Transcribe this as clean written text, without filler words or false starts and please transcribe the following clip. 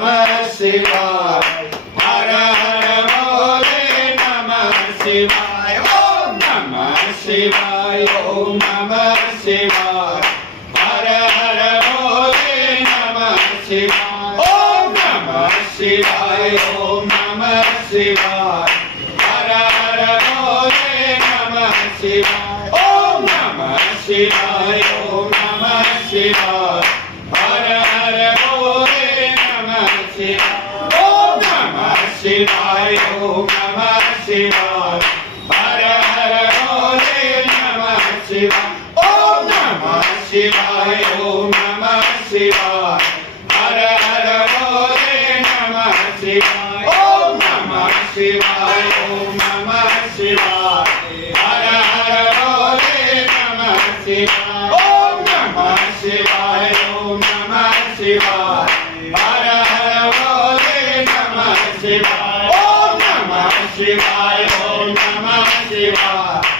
Shivaya. Hara Hara Bole Namah Shivaya. Om Namah Shivaya. Om Namah Shivaya. Hara Hara Bole Namah Shivaya. Om Namah Shivaya. Om Namah Shivaya. Hara Hara Bole Namah Shivaya. Om Namah Shivaya. Om Namah Shivaya. Hara Hara Bole Namah Shivaya. Om Namah Shivaya. Om Namah Shivaya. Hara Hara Bole Namah Shivaya. Om Namah Shivaya. Om Namah Shivaya. Hara Hara Bole Namah Shivaya. Om Namah Shivaya. Om Namah Shivaya. Hara Hara Bole Namah Shivaya. Om Namah Shivaya. Om Namah Shivaya. Hara Hara Bole Namah Shivaya. Om Namah Shivaya. Om Namah Shivaya.